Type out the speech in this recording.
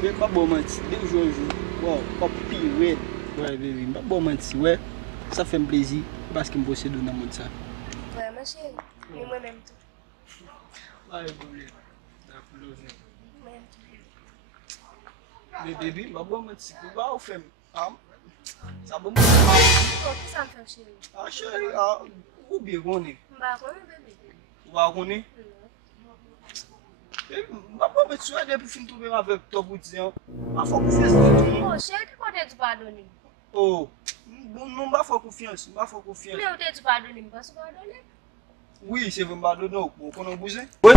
Je pas bon mentir. Dès que je joue, wow, pas pire, ouais, baby, pas bon mentir, ouais. Ça fait un plaisir parce que je possède dans le monde ça. Ouais, ma chérie. Mais moi-même tout. Ouais, bon, Moi-même tout. mais baby, pas bon mentir, pas au fait. Ah, ça bon. Oh, qui ça me fait chérie? Ah, chérie, ah, ou bien on est. Bah, comment bébé? Ou pas on est. Pas bon mentir, depuis fin trouver avec toi pour dire, pas faut confiance dans tout le monde. Oh, chérie, tu peux te pardonner. Oh, non, pas faut confiance, pas faut confiance. Mais on te pardonner, parce que pardonner. Oui, c'est vraiment pardonner, on connaît besoin. Oui.